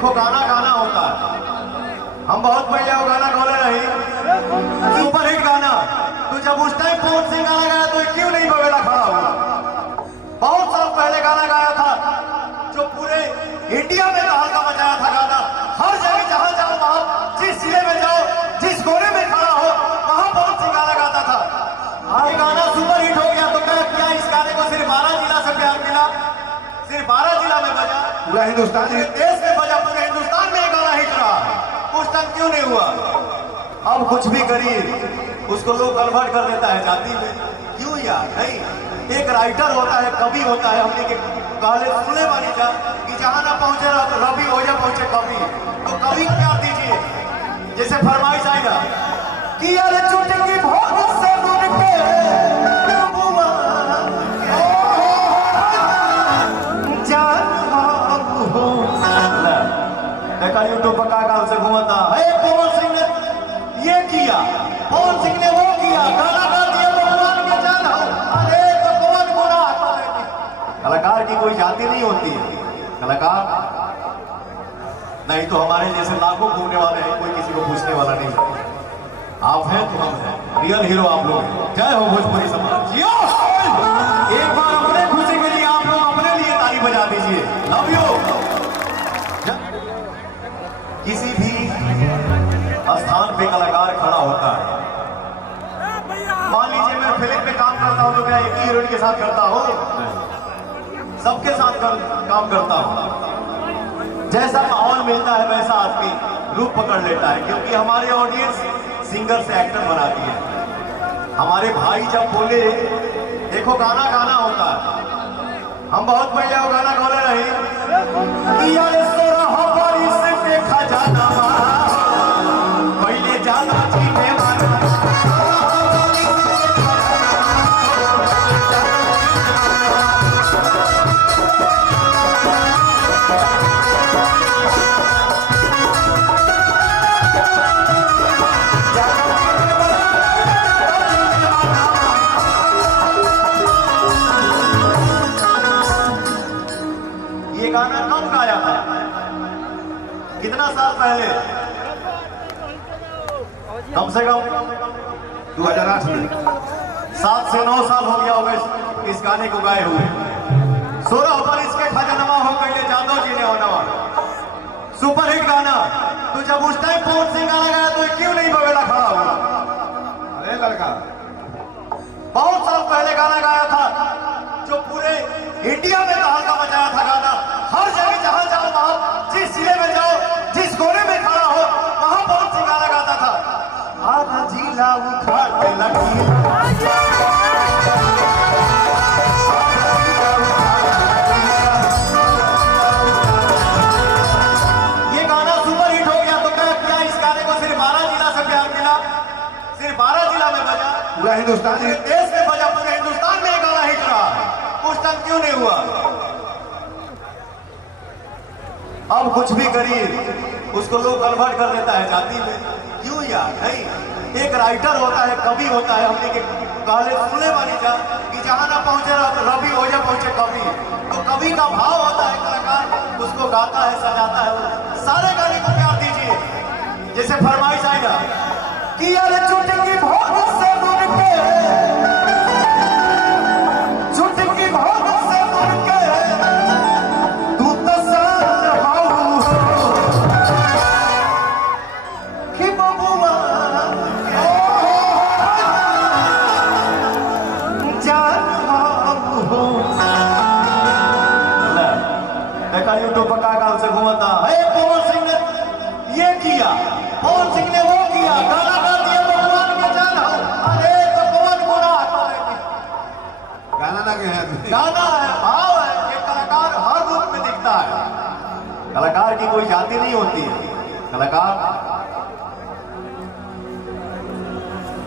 देखो गाना गाना होता है। हम बहुत पहले वो गाना गौले रही, सुपर हिट गाना। तो जब उस टाइम पवन सिंह गाना गाया तो क्यों नहीं बवेला खड़ा हुआ? बहुत साल पहले गाना गाया था जो पूरे इंडिया में तहलका मचाया था गाना। हर जगह जहां जाओ वहां, जिस जिले में जाओ, जिस कोने में खड़ा हो, वहां पवन सिंह गाना गाता था। ये गाना सुपर हिट हो गया तो क्या इस गाने को सिर्फ 12 जिला से प्यार मिला? सिर्फ 12 जिला में बजा, पूरा हिंदुस्तान देश में बजा, पूरे हिंदुस्तान में गाना हिट रहा। उस टाइम क्यों नहीं हुआ? अब कुछ भी करिए उसको लोग कन्वर्ट कर देता है जाति में। क्यों यार? नहीं, एक राइटर होता है, कवि होता है। हमने के कहले सुने वाली जा कि जहां ना पहुंचे रवि हो जा पहुंचे कवि। तो कवि को प्यार दीजिए। जैसे फरमाइश आएगा कि यार चुटकी भोग से मुड़ के देखा यूट्यूब पर का काम से घूमता है। पवन सिंह ने ये किया, पवन सिंह ने वो किया, गाना गा दिया भगवान के जान हो। अरे तो पवन गुना। कलाकार की कोई जाति नहीं होती है। कलाकार नहीं तो हमारे जैसे लाखों घूमने वाले हैं, कोई किसी को पूछने वाला नहीं। आप हैं तो हम हैं, रियल हीरो आप लोग हैं। जय हो भोजपुरी समाज। एक बार अपने खुशी के लिए आप लोग अपने लिए ताली बजा दीजिए। Love you. किसी भी स्थान पे कलाकार खड़ा होता है। मान लीजिए मैं फिल्म में काम करता हूं तो क्या एक ही हीरोइन के साथ करता हूं? सबके साथ काम करता हूं। जैसा माहौल मिलता है वैसा आदमी रूप पकड़ लेता है, क्योंकि हमारे ऑडियंस सिंगर से एक्टर बनाती है। हमारे भाई जब बोले देखो गाना गाना होता है। हम बहुत पहले वो गाना गौले रही कि यार सोरा बारिश से देखा जाना पहले जाना जीने माना। ये गाना कब गाया था? कितना साल पहले? कम से कम 2008 में 7 से 9 साल हो गया होगा इस गाने को गाए हुए। 16 पर इसके खजानमा हो गए जादव जी ने होना। सुपर हिट गाना। तो जब उस टाइम पवन सिंह गाना गाया तो क्यों नहीं बवेला खड़ा हुआ? अरे लड़का बहुत साल पहले गाना गाया था जो पूरे इंडिया में तहलका मचाया था गाना। हर जगह जहां जाओ वहां, जिस जिले में जाओ, जिस कोने में खड़ा हो, वहां पवन सिंह गाना गाता था। आधा जिला उखाड़ के लगी। ये गाना सुपर हिट हो गया तो क्या इस गाने को सिर्फ 12 जिला से प्यार मिला? सिर्फ 12 जिला में बजा, पूरा हिंदुस्तान देश में बजा, पूरे हिंदुस्तान में गाना हिट रहा। उस टाइम क्यों नहीं हुआ? अब कुछ भी करिए उसको लोग कन्वर्ट कर देता है जाति में। क्यों यार? नहीं, एक राइटर होता है, कवि होता है। हमने के कहले सुने वाली जा कि जहां ना पहुंचे रवि हो जा पहुंचे कवि। तो कवि का भाव होता है, कलाकार उसको गाता है, सजाता है। सारे गाने को प्यार दीजिए। जैसे फरमाइश आएगा कि यार चुटकी भोग से मुड़ के यूट्यूब पर का काम से घूमता है। पवन सिंह ने ये किया, पवन सिंह ने वो किया, गाना गा दिया भगवान के जान हो। अरे तो पवन गुना। गाना ना गाना है, भाव है। ये कलाकार हर रूप में दिखता है। कलाकार की कोई जाति नहीं होती है। कलाकार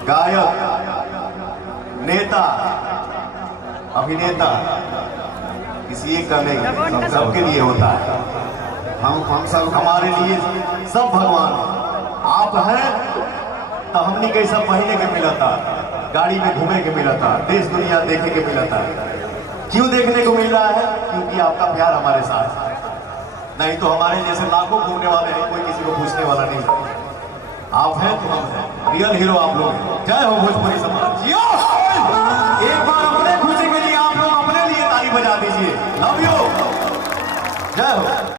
गायक, नेता, अभिनेता किसी एक का नहीं, सबके लिए होता है। हम सब, हमारे लिए सब भगवान है। आप हैं तो हमने कई सब महीने के मिला था, गाड़ी में घूमे के मिला था, देश दुनिया देखे के मिला था। क्यों देखने को मिल रहा है? क्योंकि आपका प्यार हमारे साथ है। नहीं तो हमारे जैसे लाखों घूमने वाले हैं, कोई किसी को पूछने वाला नहीं। आप हैं तो हम हैं, रियल हीरो आप लोग हैं। जय हो भोजपुरी समाज। जियो। एक बार अपने खुशी के लिए आप लोग अपने लिए ताली बजा दीजिए। Love you. जय हो।